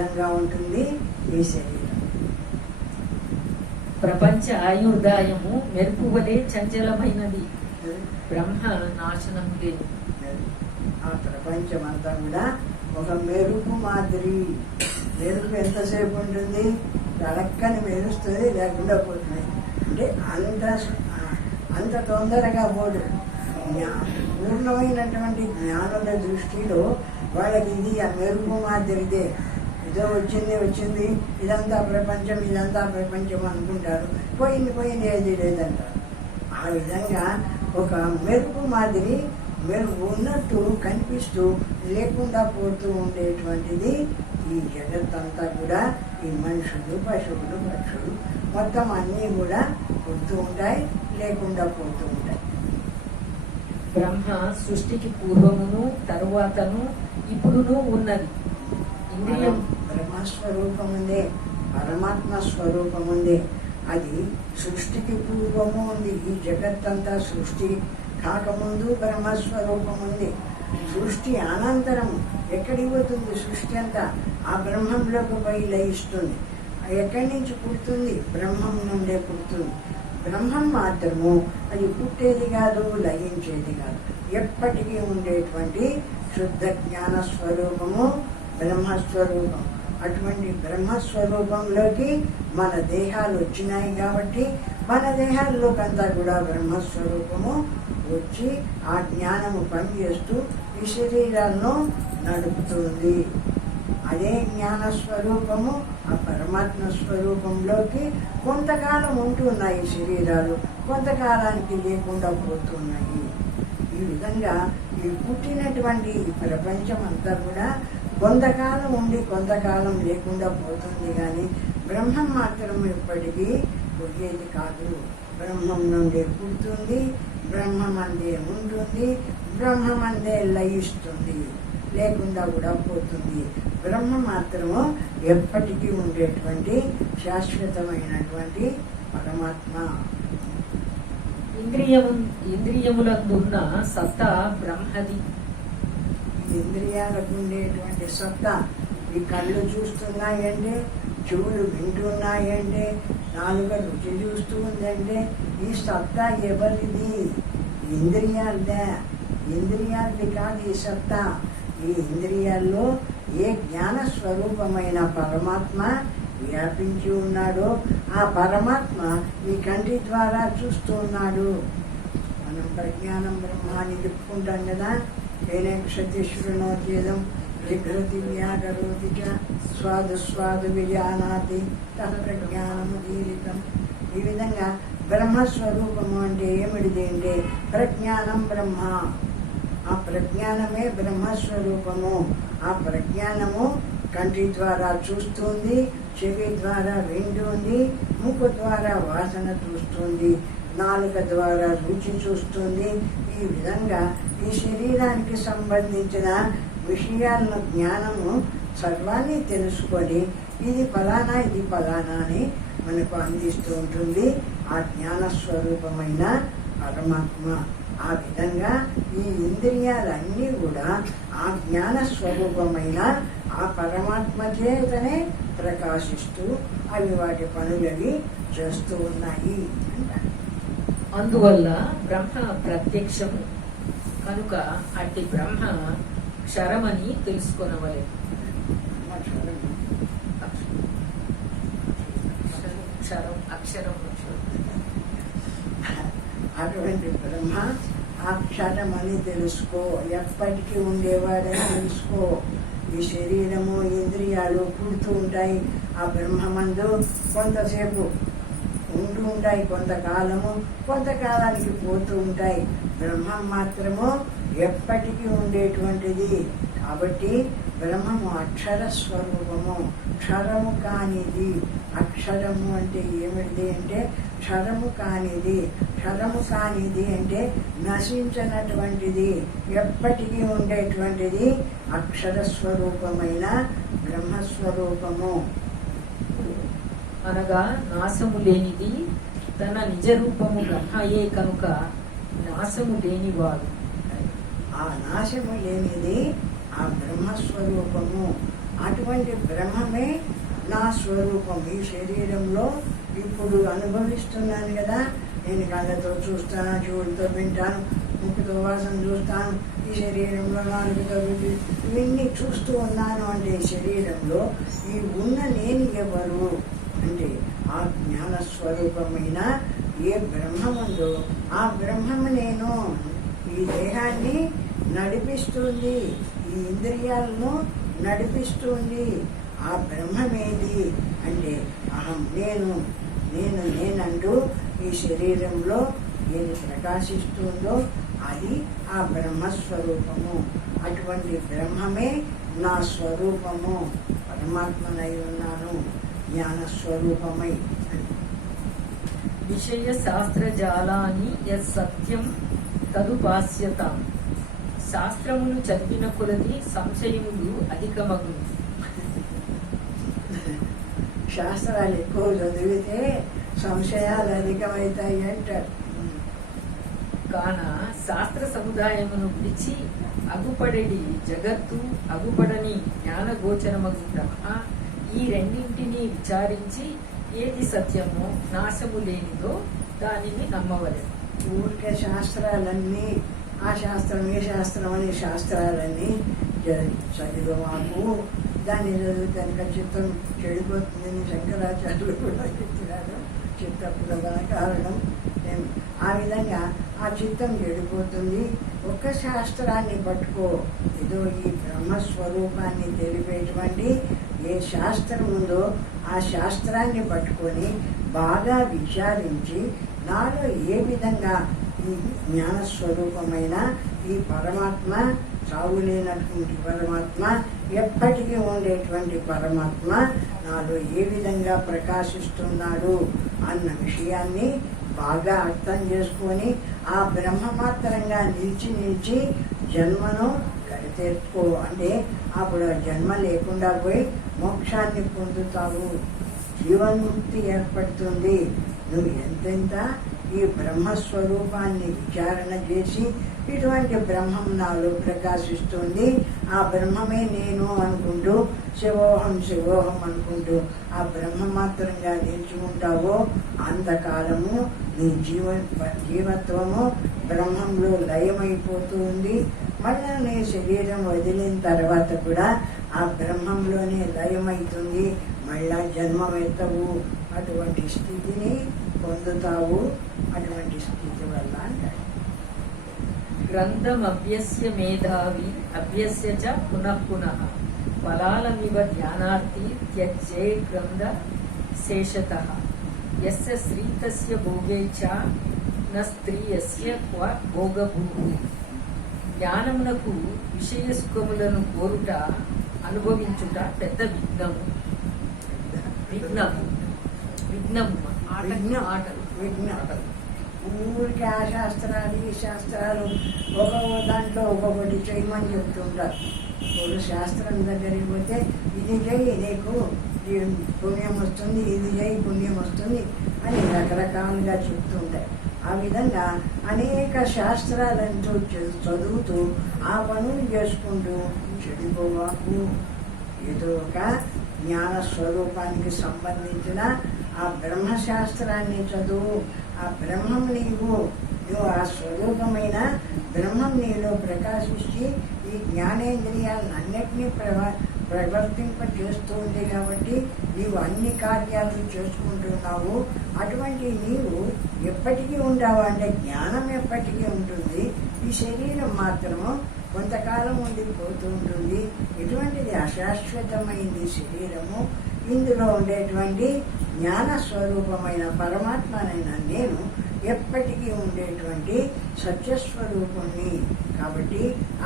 ఉంటుంది ఈ శరీరం. ప్రపంచ ఆయుర్దాయము మెరుపు వలె చంచలమైనది, బ్రహ్మ నాశనం లేదు. ఆ ప్రపంచం అంతా కూడా ఒక మెరుపు మాదిరి. మెరుపు ఎంతసేపు ఉంటుంది? తడక్కని మెరుస్తుంది, లేకుండా పోతుంది. అంటే అంత తొందరగా పోదు. పూర్ణమైనటువంటి జ్ఞానుల దృష్టిలో వాళ్ళకి ఇది ఆ మెరుపు మాదిరిదే. ఏదో వచ్చింది, ఇదంతా ప్రపంచం అనుకుంటారు. పోయింది ఏది లేదంటారు. ఆ విధంగా ఒక మెరుపు మాదిరి మెరుపు ఉన్నట్టు కనిపిస్తూ లేకుండా పోతూ ఉండేటువంటిది ఈ జగత్తంతా కూడా. ఈ మనుషులు, పశువులు, పక్షులు మొత్తం అన్నీ కూడా పుడుతూ ఉంటాయి, లేకుండా పోతూ ఉంటాయి. బ్రహ్మ సృష్టికి పూర్వమును తరువాతను ఇప్పుడును ఉన్నది. ఇంద్రియం బ్రహ్మస్వరూపం ఉందే, పరమాత్మ స్వరూపం ఉంది. అది సృష్టికి పూర్వము ఉంది. ఈ జగత్తంతా సృష్టి కాకముందు బ్రహ్మస్వరూపం ఉంది. సృష్టి అనంతరం ఎక్కడికి పోతుంది? సృష్టి అంతా ఆ బ్రహ్మంలోకి పోయి లయిస్తుంది. ఎక్కడి నుంచి పుడుతుంది? బ్రహ్మం నుండే పుడుతుంది. బ్రహ్మం మాత్రము అది పుట్టేది కాదు, లయించేది కాదు. ఎప్పటికీ ఉండేటువంటి శుద్ధ జ్ఞాన స్వరూపము బ్రహ్మస్వరూపం. అటువంటి బ్రహ్మస్వరూపంలోకి మన దేహాలు వచ్చినాయి కాబట్టి మన దేహాల్లోకంతా కూడా బ్రహ్మస్వరూపము వచ్చి ఆ జ్ఞానము పనిచేస్తూ ఈ శరీరాలను నడుపుతుంది. అదే జ్ఞాన స్వరూపము ఆ పరమాత్మ స్వరూపంలోకి కొంతకాలం ఉంటున్నాయి శరీరాలు, కొంతకాలానికి లేకుండా పోతున్నాయి. ఈ విధంగా ఈ పుట్టినటువంటి ఈ ప్రపంచం అంతా కూడా కొంతకాలం ఉండి కొంతకాలం లేకుండా పోతుంది. కానీ బ్రహ్మం మాత్రం ఎప్పటికీ పోయేది కాదు. బ్రహ్మం నుండే పుడుతుంది, బ్రహ్మమందే ఉంటుంది, బ్రహ్మమందే లయిస్తుంది, లేకుండా కూడా పోతుంది. బ్రహ్మ మాత్రము ఎప్పటికీ ఉండేటువంటి శాశ్వతమైనటువంటి పరమాత్మ. ఇంద్రియములందున్న సత్తా బ్రహ్మది. ఇంద్రియాలకు ఉండేటువంటి సత్తా, ఈ కళ్ళు చూస్తున్నాయంటే, చెవులు వింటున్నాయంటే, నాలుక రుచి చూస్తూ ఉందంటే, ఈ సత్తా ఎవరిది? ఇంద్రియాలదే. ఇంద్రియాలది కాదు ఈ సత్తా. ఈ ఇంద్రియాల్లో ఏ జ్ఞాన స్వరూపమైన పరమాత్మ వ్యాపించి ఉన్నాడో ఆ పరమాత్మ ఈ కంటి ద్వారా చూస్తూ ఉన్నాడు. మనం ప్రజ్ఞానం బ్రహ్మాన్ని చెప్పుకుంటాం కదా. శృణోచేదం జిఘ్రతి వ్యాకరోతి స్వాదు విజానాతి తన ప్రజ్ఞానముదీరితం. ఈ విధంగా బ్రహ్మస్వరూపము అంటే ఏమిటిది అంటే ప్రజ్ఞానం బ్రహ్మ. ఆ ప్రజ్ఞానమే బ్రహ్మస్వరూపము. ఆ ప్రజ్ఞానము కంటి ద్వారా చూస్తుంది, చెవి ద్వారా వింటుంది, ముక్కు ద్వారా వాసన చూస్తుంది, నాలుక ద్వారా రుచి చూస్తుంది. ఈ విధంగా ఈ శరీరానికి సంబంధించిన విషయాలను జ్ఞానము సర్వాన్ని తెలుసుకొని ఇది ఫలానా ఇది ఫలానా అని మనకు అందిస్తూ ఉంటుంది ఆ జ్ఞాన స్వరూపమైన పరమాత్మ. ఆ విధంగా ఈ ఇంద్రియాలన్నీ కూడా ఆ జ్ఞాన స్వరూపమైన ఆ పరమాత్మ చేతనే ప్రకాశిస్తూ అవి వాటి పనులవి చేస్తూ ఉన్నాయి అంటారు. అందువల్ల బ్రహ్మ ప్రత్యక్షము కనుక అట్టి బ్రహ్మ క్షరమని తెలుసుకొనవలె. అక్షరం అటువంటి బ్రహ్మ అక్షరమని తెలుసుకో, ఎప్పటికీ ఉండేవాడని తెలుసుకో. ఈ శరీరము ఇంద్రియాలు పుడుతూ ఉంటాయి. ఆ బ్రహ్మమందు కొంతసేపు ఉంటూ ఉంటాయి, కొంతకాలము కొంతకాలానికి పోతూ ఉంటాయి. బ్రహ్మం మాత్రము ఎప్పటికీ ఉండేటువంటిది. కాబట్టి బ్రహ్మము అక్షర స్వరూపము, క్షరము కానిది. అక్షరము అంటే ఏమిటిది అంటే క్షరము కానిది. క్షరము కానిది అంటే నశించినటువంటిది, ఎప్పటికీ ఉండేటువంటిది అక్షర స్వరూపమైన బ్రహ్మస్వరూపము. అనగా నాశము లేనిది, తన నిజ రూపము బ్రహ్మయే కనుక నాశము లేనివాడు. ఆ నాశము లేనిది ఆ బ్రహ్మస్వరూపము. అటువంటి బ్రహ్మమే నా స్వరూపం. ఈ శరీరంలో ఇప్పుడు అనుభవిస్తున్నాను కదా, నేను కళ్ళతో చూస్తాను, చెవులతో వింటాను, ముక్కుతో వాసన చూస్తాను, ఈ శరీరంలో నాలుగుతో రుచి ఇవన్నీ చూస్తూ ఉన్నాను. అంటే ఈ శరీరంలో ఈ ఉన్న నేను ఎవరు అంటే ఆ జ్ఞాన స్వరూపమైన ఏ బ్రహ్మముందో ఆ బ్రహ్మము నేను. ఈ దేహాన్ని నడిపిస్తుంది, ఈ ఇంద్రియాలను నడిపిస్తుంది. ఆ బ్రహ్మమేది అంటే అహం నేనంటూ ఈ శరీరంలో ఏది ప్రకాశిస్తుందో అది ఆ బ్రహ్మస్వరూపము. అటువంటి బ్రహ్మమే నా స్వరూపము. పరమాత్మనై ఉన్నాను, జ్ఞానస్వరూపమై. విషయ శాస్త్రజాలాన్ని యత్సత్యం తదుపాస్యతాం. శాస్త్రములు చదివిన కొలది సంశయములు అధికమగును. శాస్త్రాలు ఎక్కువ చదివితే సంశయాలు అధికమవుతాయి అంటారు. కాన శాస్త్ర సముదాయమును విడిచి అగుపడేది జగత్తు, అగుపడని జ్ఞానగోచరమగు బ్రహ్మ, ఈ రెండింటినీ విచారించి ఏది సత్యమో నాశము లేనిదో దానిని నమ్మవలెను. ఊరికే శాస్త్రాలన్నీ ఆ శాస్త్రం ఏ శాస్త్రం అనే శాస్త్రాలన్నీ చదివాము, దాన్ని చదివితే కనుక చిత్తం చెడిపోతుందని శంకరాచార్యులు కూడా చెప్తున్నారు. చిత్త ప్రధాన కారణం ఆ విధంగా ఆ చిత్తం చెడిపోతుంది. ఒక్క శాస్త్రాన్ని పట్టుకో, ఏదో ఈ బ్రహ్మస్వరూపాన్ని తెలిపేటువంటి ఏ శాస్త్రం ఉందో ఆ శాస్త్రాన్ని పట్టుకొని బాగా విచారించి నాలో ఏ విధంగా ఈ జ్ఞానస్వరూపమైన ఈ పరమాత్మ, చావులేనటువంటి పరమాత్మ, ఎప్పటికీ ఉండేటువంటి పరమాత్మ నాలో ఏ విధంగా ప్రకాశిస్తున్నాడు అన్న విషయాన్ని బాగా అర్థం చేసుకొని ఆ బ్రహ్మమాత్రంగా నిలిచి జన్మను గడితేర్చుకో. అంటే అప్పుడు జన్మ లేకుండా పోయి మోక్షాన్ని పొందుతావు, జీవన్ముక్తి ఏర్పడుతుంది. నువ్వు ఎంతెంత ఈ బ్రహ్మస్వరూపాన్ని విచారణ చేసి ఇటువంటి బ్రహ్మం నాలో ప్రకాశిస్తుంది, ఆ బ్రహ్మమే నేను అనుకుంటూ శివోహం శివోహం అనుకుంటూ ఆ బ్రహ్మమాత్రంగా నేర్చుకుంటావో అంతకాలము నీ జీవత్వము బ్రహ్మంలో లయమైపోతూ ఉంది. మళ్ళా నీ శరీరం వదిలిన తర్వాత కూడా ఆ బ్రహ్మంలోనే లయమవుతుంది, మళ్ళా జన్మమెత్తవు. అటువంటి స్థితిని పొందుతావు. అటువంటి స్థితి వల్ల అంటాడు. గ్రంథం అభ్యస్య మేధావి అభ్యస్య చ పునః పునః ఫలాలమివ జ్ఞానార్థి త్యజ్యే గ్రంథ శేషతః. యస్య శ్రీతస్య భోగే చ న స్త్రీయస్య క్వ భోగభూః. జ్ఞానమునకు విషయ సుఖములను కోరుట, అనుభవించుట పెద్ద విఘ్నము. ఊరికి ఆ శాస్త్రాలు ఈ శాస్త్రాలు ఒక్కొక్క దాంట్లో ఒక్కొక్కటి చేయమని చెప్తుంటారు. ఒక శాస్త్రం దగ్గరికి పోతే ఇది చేయి నీకు పుణ్యం వస్తుంది, ఇది చేయి పుణ్యం వస్తుంది అని రకరకాలుగా చెప్తుంటాయి. ఆ విధంగా అనేక శాస్త్రాలను చదువుతూ ఆ పనులు చేసుకుంటూ చెడిపోవాకు. ఏదో ఒక జ్ఞాన స్వరూపానికి సంబంధించిన ఆ బ్రహ్మశాస్త్రాన్ని చదువు. ఆ బ్రహ్మం నువ్వు ఆ స్వరూపమైన బ్రహ్మం నీలో ప్రకాశించి ఈ జ్ఞానేంద్రియాలన్నింటినీ ప్రవర్తింపజేస్తూ ఉంది కాబట్టి నీవు అన్ని కార్యాలు చేసుకుంటున్నావు. అటువంటి నీవు ఎప్పటికీ ఉంటావు అంటే జ్ఞానం ఎప్పటికీ ఉంటుంది, ఈ శరీరం మాత్రము కొంతకాలం ఉండిపోతూ ఉంటుంది. ఇటువంటిది అశాశ్వతమైంది శరీరము. ఇందులో ఉండేటువంటి జ్ఞాన స్వరూపమైన పరమాత్మనైన నేను ఎప్పటికీ ఉండేటువంటి సత్యస్వరూపుణ్ణి. కాబట్టి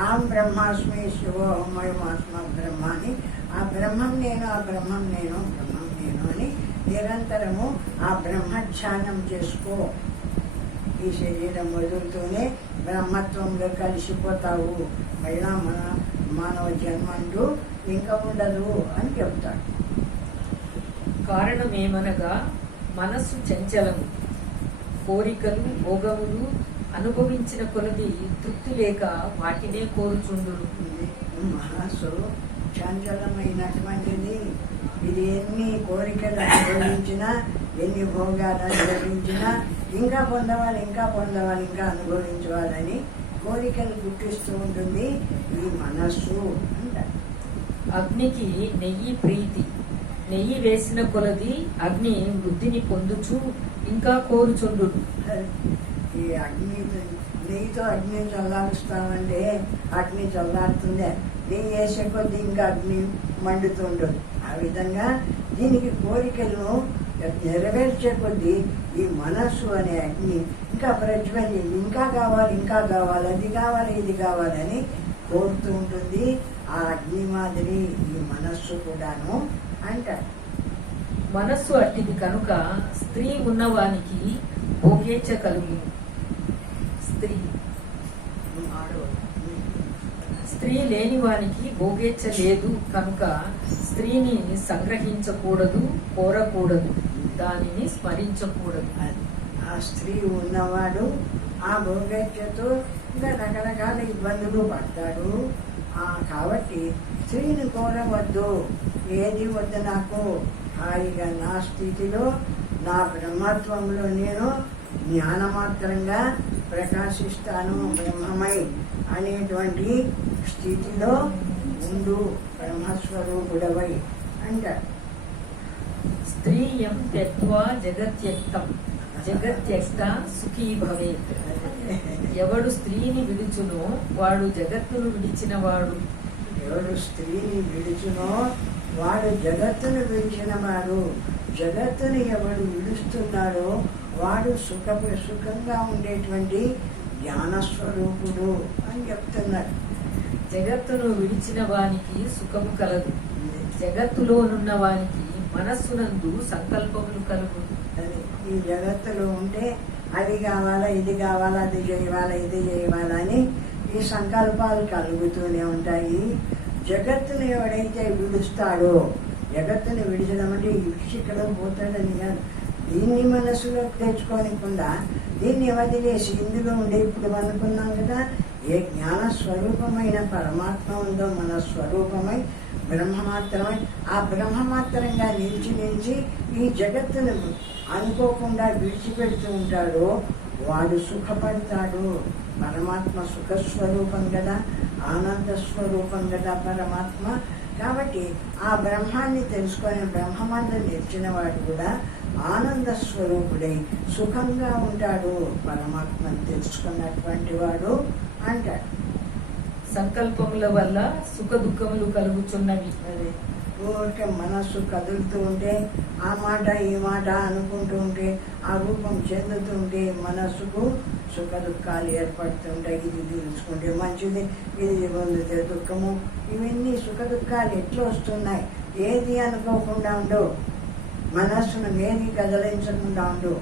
ఆం బ్రహ్మాస్మి శివోహమయమాత్మ బ్రహ్మ అని ఆ బ్రహ్మం నేను, ఆ బ్రహ్మం నేను, బ్రహ్మం నేను అని నిరంతరము ఆ బ్రహ్మధ్యానం చేసుకో. ఈ శరీరం వదులుతూనే బ్రహ్మత్వంలో కలిసిపోతావు. మళ్ళా మన మానవ జన్మంటూ ఇంకా ఉండదు అని చెప్తాడు. కారణమేమనగా మనస్సు చంచలము, కోరికలు భోగములు అనుభవించిన కొలది తృప్తి లేక వాటినే కోరుచుండు. మనస్సు చంచలమైనటువంటిది. ఇది ఎన్ని కోరికలు అనుభవించినా, ఎన్ని భోగాలు అనుభవించినా ఇంకా పొందవాలి, ఇంకా పొందవాలి, ఇంకా అనుభవించాలని కోరికలు పుట్టిస్తూ ఉంటుంది ఈ మనస్సు అంటారు. అగ్నికి నెయ్యి ప్రీతి, నెయ్యి వేసిన కొలది అగ్ని వృద్ధిని పొందుచు ఇంకా కోరుచుండు. ఈ అగ్ని, నెయ్యితో అగ్ని చల్లారుస్తామంటే అగ్ని చల్లారుతుందే, నెయ్యి వేసే కొద్ది ఇంకా అగ్ని మండుతుండదు. ఆ విధంగా దీనికి కోరికలను నెరవేర్చే కొద్దీ ఈ మనస్సు అనే అగ్ని ఇంకా ప్రజ్వలి, ఇంకా కావాలి, ఇంకా కావాలి, అది కావాలి, ఇది కావాలని కోరుతూ ఉంటుంది. ఆ అగ్ని మాదిరి ఈ మనస్సు కూడాను అంటారు. మనస్సు అట్టిది కనుక స్త్రీ ఉన్నవానికి భోగేచ్ఛ కలుగు. స్త్రీ లేని వానికి భోగేచ్ఛ లేదు కనుక స్త్రీని సంగ్రహించకూడదు, కోరకూడదు, దానిని స్మరించకూడదు. ఆ స్త్రీ ఉన్నవాడు ఆ భోగేచ్ఛతో ఇంకా రకరకాల ఇబ్బందులు పడతాడు. కాబట్టి స్త్రీని కోరవద్దు, ఏది వద్దు, నాకు హాయిగా నా స్థితిలో, నా బ్రహ్మత్వంలో నేను జ్ఞానమాత్రంగా ప్రకాశిస్తాను, బ్రహ్మమై అనేటువంటి స్థితిలో ఉండు, బ్రహ్మస్వరూపుడవై అంటారు. స్త్రీయం త్యక్త్వా జగత్యక్తం జగత్యక్త సుఖీ భవేత్. ఎవడు స్త్రీని విడుచునో వాడు జగత్తును విడిచిన వాడు. ఎవడు స్త్రీని విడుచునో వాడు జగత్తును విడిచిన వాడు. జగత్తుని ఎవడు విడుస్తున్నాడో వాడు సుఖంగా ఉండేటువంటి జ్ఞానస్వరూపుడు అని చెప్తున్నాడు. జగత్తును విడిచిన వానికి సుఖము కలదు, జగత్తులోనున్న వానికి మనస్సునందు సంకల్పములు కలుగు. ఈ జగత్తులో ఉంటే అది కావాలా, ఇది కావాలా, అది చేయాలా, ఇది చేయాలా అని ఈ సంకల్పాలు కలుగుతూనే ఉంటాయి. జగత్తుని ఎవడైతే విడుస్తాడో, జగత్తుని విడిచడం అంటే విడిచి ఇక్కడ పోతాడని కాదు, దీన్ని మనసులోకి తెచ్చుకోనికుండా దీన్ని వదిలేసి ఇందులో ఉండే, ఇప్పుడు అనుకున్నాం కదా, ఏ జ్ఞాన స్వరూపమైన పరమాత్మ ఉందో మన స్వరూపమై బ్రహ్మమాత్రమై ఆ బ్రహ్మమాత్రంగా నిలిచి ఈ జగత్తును అనుకోకుండా విడిచిపెడుతూ ఉంటాడో వాడు సుఖపడతాడు. పరమాత్మ సుఖస్వరూపం కదా, ఆనంద స్వరూపం కదా పరమాత్మ. కాబట్టి ఆ బ్రహ్మాన్ని తెలుసుకొని బ్రహ్మమందు నిలిచిన వాడు కూడా ఆనంద స్వరూపుడై సుఖంగా ఉంటాడు, పరమాత్మను తెలుసుకున్నటువంటి వాడు అంటాడు. సంకల్పముల వల్ల సుఖ దుఃఖములు కలుగుచున్నవి. అదే ఊరికే మనస్సు కదులుతూ ఉంటే, ఆ మాట ఈ మాట అనుకుంటూ ఉంటే, ఆ రూపం చెందుతూ ఉంటే మనస్సుకు సుఖ దుఃఖాలు ఏర్పడుతుంటాయి. ఇది తెలుసుకుంటే మంచిది, ఇది పొందితే దుఃఖము, ఇవన్నీ సుఖ దుఃఖాలు ఎట్లా వస్తున్నాయి. ఏది అనుకోకుండా ఉండు, మనస్సును ఏది కదలించకుండా ఉండు,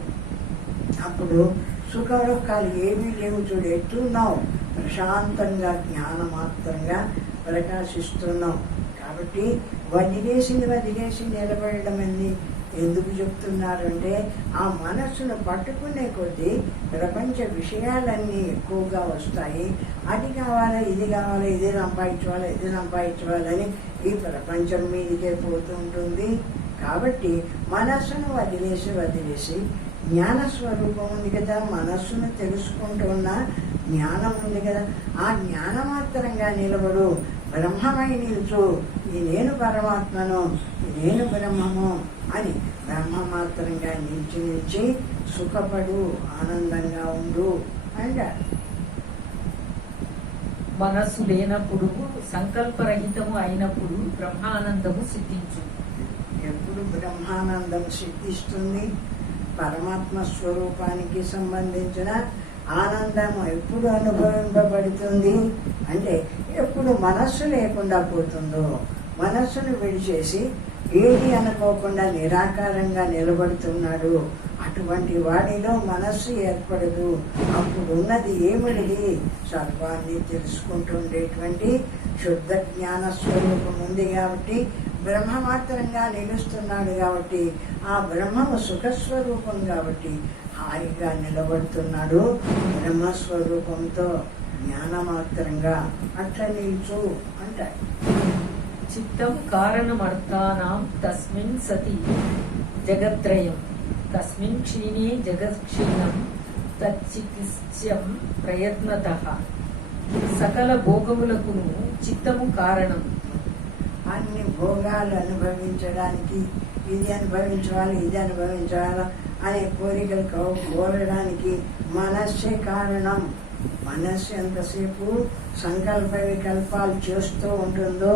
అప్పుడు సుఖ దుఃఖాలు ఏమీ లేవు. చూడు ఎట్లున్నావు, ప్రశాంతంగా జ్ఞానమాత్రంగా ప్రకాశిస్తున్నావు. కాబట్టి వదిలేసి నిలబడడం ఎందుకు చెప్తున్నారంటే, ఆ మనస్సును పట్టుకునే కొద్దీ ప్రపంచ విషయాలన్నీ ఎక్కువగా వస్తాయి. అది కావాలా, ఇది కావాలా, ఇది సంపాదించాలని ఈ ప్రపంచం మీదకే పోతూ ఉంటుంది. కాబట్టి మనస్సును వదిలేసి జ్ఞానస్వరూపం ఉంది కదా, మనస్సును తెలుసుకుంటూ ఉన్న జ్ఞానం ఉంది కదా, ఆ జ్ఞానమాత్రంగా నిలబడు, బ్రహ్మమై నిలుచు, ఈ నేను పరమాత్మను, నేను బ్రహ్మము అని బ్రహ్మమాత్రంగా నిలిచి సుఖపడు, ఆనందంగా ఉండు అంటారు. మనస్సు లేనప్పుడు, సంకల్పరహితము అయినప్పుడు బ్రహ్మానందము సిద్ధించు. ఎప్పుడు బ్రహ్మానందం సిద్ధిస్తుంది? పరమాత్మ స్వరూపానికి సంబంధించిన ఆనందము ఎప్పుడు అనుభవింపబడుతుంది అంటే, ఎప్పుడు మనస్సు లేకుండా పోతుందో, మనస్సును విడిచేసి ఏది అనుకోకుండా నిరాకారంగా నిలబడుతున్నాడు, అటువంటి వాడిలో మనస్సు ఏర్పడదు. అప్పుడు ఉన్నది ఏమిటిది? సర్వాన్ని తెలుసుకుంటుండేటువంటి శుద్ధ జ్ఞాన స్వరూపం ఉంది కాబట్టి, బ్రహ్మమాత్రంగా నిలుస్తున్నాడు కాబట్టి, ఆ బ్రహ్మము సుఖస్వరూపం కాబట్టి హాయిగా నిలబడుతున్నాడు. బ్రహ్మస్వరూపంతో జ్ఞానమాత్రంగా అట్లా నిలుచు అంటాడు. చిత్తం కారణమర్థానాం తస్మిన్ సతి జగత్రయం తస్మిన్ క్షీణే జగత్క్షీణం తచ్చికిత్స్యం ప్రయత్నతః సకల భోగములకును చిత్తము కారణం. అన్ని భోగాలు అనుభవించడానికి ఇది అనుభవించాలి ఇది అనుభవించాలా అనే కోరికలు కోరడానికి మనస్సే కారణం. మనస్సు ఎంతసేపు సంకల్ప వికల్పాలు చేస్తూ ఉంటుందో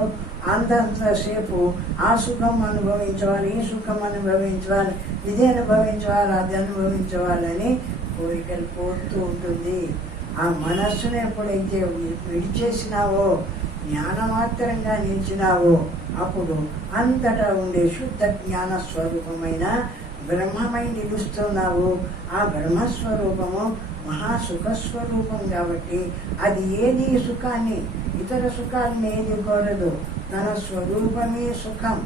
అంతంతసేపు ఆ సుఖం అనుభవించాలి ఈ సుఖం అనుభవించాలి ఇది అనుభవించాలి అది అనుభవించాలని కోరికలు కోరుతూ ఉంటుంది. ఆ మనస్సును ఎప్పుడైతే విడిచేసినావో జ్ఞానమాత్రంగా నిలిచినావో అప్పుడు అంతటా ఉండే శుద్ధ జ్ఞాన స్వరూపమైన బ్రహ్మమై నిలుస్తున్నావు. ఆ బ్రహ్మస్వరూపము మహాసుఖస్వరూపం కాబట్టి అది ఏది సుఖాన్ని ఇతర సుఖాన్ని ఏది కోరదు. తన స్వరూపమే సుఖం,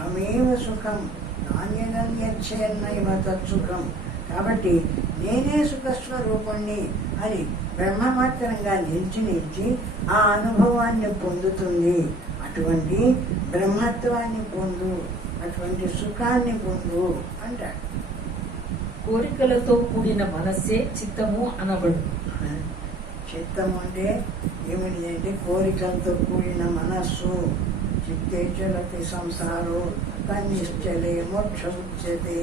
ఆమెవ సుఖం, నాణ్యన్యచ్చేన్నైవ తత్సుఖం. కాబట్టి నేనే సుఖస్వరూపాన్ని అని బ్రహ్మమాత్రంగా నిలిచి ఆ అనుభవాన్ని పొందుతుంది. అటువంటి బ్రహ్మత్వాన్ని పొందు, అటువంటి సుఖాన్ని పొందు అంటాడు. కోరికలతో కూడిన మనస్సే చిత్తము అనబడు. చిత్తము అంటే ఏమిటి అంటే కోరికలతో కూడిన మనస్సు. చిత్తే చలతి సంసారో తన్నిశ్చలే మోక్ష ఉచ్యతే.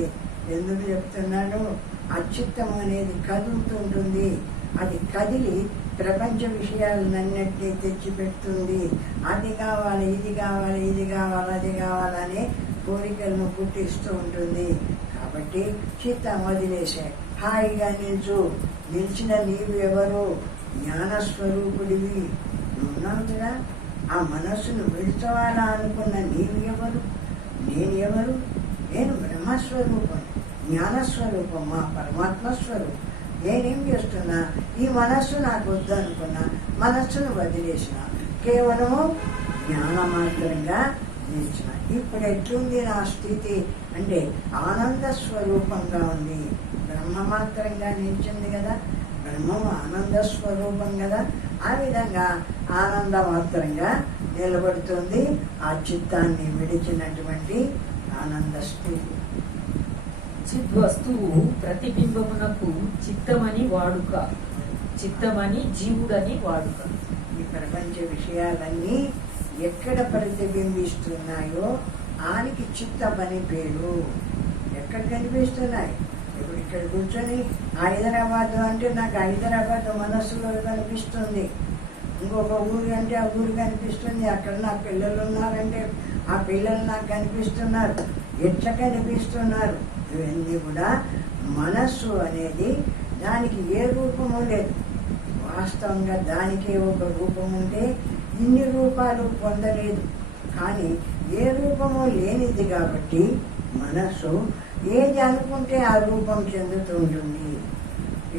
ఎందుకు చెప్తున్నాడు? అచిత్తం అనేది కదులుతుంటుంది. అది కదిలి ప్రపంచ విషయాలన్నింటినీ తెచ్చిపెడుతుంది. అది కావాలి ఇది కావాలి ఇది కావాలి అది కావాలనే కోరికలను పుట్టిస్తూ ఉంటుంది. కాబట్టి చిత్తం వదిలేసే హాయిగా నిల్చు. నిలిచిన నీవు ఎవరు? జ్ఞానస్వరూపుడివి ఉన్నావు కదా. ఆ మనస్సును విడుచవాలా అనుకున్న నీవు ఎవరు? నేను ఎవరు? నేను బ్రహ్మస్వరూపం, జ్ఞానస్వరూపం, మా పరమాత్మ స్వరూపం. నేనేం చేస్తున్నా? ఈ మనస్సు నాకు వద్దు అనుకున్నా, మనస్సును వదిలేసిన, కేవలము జ్ఞానమాత్రంగా నిలిచిన. ఇప్పుడు ఎట్లుంది నా స్థితి అంటే ఆనంద స్వరూపంగా ఉంది. బ్రహ్మమాత్రంగా నిలిచింది కదా, బ్రహ్మము ఆనంద స్వరూపం కదా. ఆ విధంగా ఆనందమాత్రంగా నిలబడుతుంది. ఆ చిత్తాన్ని విడిచినటువంటి ఆనంద స్థితి. చిద్వస్తువు ప్రతిబింబమునకు చిత్తమని వాడుక, చిత్తమని జీవుడని వాడుక. ఈ ప్రపంచ విషయాలన్నీ ఎక్కడ ప్రతిబింబిస్తున్నాయో ఆనికి చిత్తమని పేరు. ఎక్కడ కనిపిస్తున్నాయి? ఇప్పుడు ఇక్కడ కూర్చొని హైదరాబాద్ అంటే నాకు హైదరాబాద్ మనస్సులో కనిపిస్తుంది. ఇంకొక ఊరు అంటే ఆ ఊరు కనిపిస్తుంది. అక్కడ నా పిల్లలు ఉన్నారంటే ఆ పిల్లలు నాకు కనిపిస్తున్నారు. ఎట్లా కనిపిస్తున్నారు? ఇవన్నీ కూడా మనస్సు అనేది దానికి ఏ రూపము లేదు. వాస్తవంగా దానికే ఒక రూపం ఉంటే ఇన్ని రూపాలు పొందలేదు. కానీ ఏ రూపము లేనిది కాబట్టి మనస్సు ఏది అనుకుంటే ఆ రూపం చెందుతూ ఉంటుంది.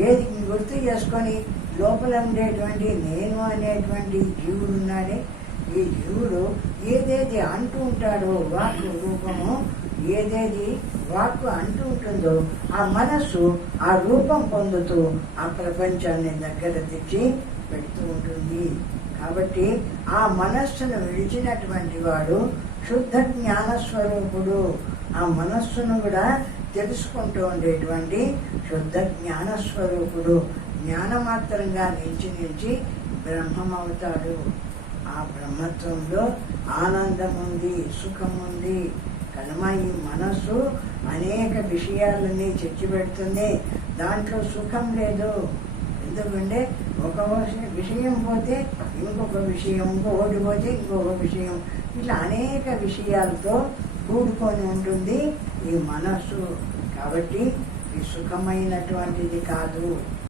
ఏది గుర్తు చేసుకొని లోపల ఉండేటువంటి నేను అనేటువంటి జీవుడు ఉన్నాడే, ఈ జీవుడు ఏదేది అంటూ ఉంటాడో వాక్కు రూపము, ఏదేది వాక్కు అంటూ ఉంటుందో ఆ మనస్సు ఆ రూపం పొందుతూ ఆ ప్రపంచాన్ని దగ్గర తెచ్చి పెడుతూ ఉంటుంది. కాబట్టి ఆ మనస్సును విడిచినటువంటి వాడు శుద్ధ జ్ఞానస్వరూపుడు. ఆ మనస్సును కూడా తెలుసుకుంటూ ఉండేటువంటి శుద్ధ జ్ఞానస్వరూపుడు. జ్ఞానమాత్రంగా నిలిచి బ్రహ్మమవుతాడు. ఆ బ్రహ్మత్వంలో ఆనందం ఉంది, సుఖం ఉంది. కనుమ ఈ మనస్సు అనేక విషయాలని తెచ్చిపెడుతుంది. దాంట్లో సుఖం లేదు. ఎందుకంటే ఒక విషయం పోతే ఇంకొక విషయం, ఇంకొకటి పోతే ఇంకొక విషయం, ఇట్లా అనేక విషయాలతో కూడుకొని ఉంటుంది ఈ మనస్సు. కాబట్టి ఇది సుఖమైనటువంటిది కాదు.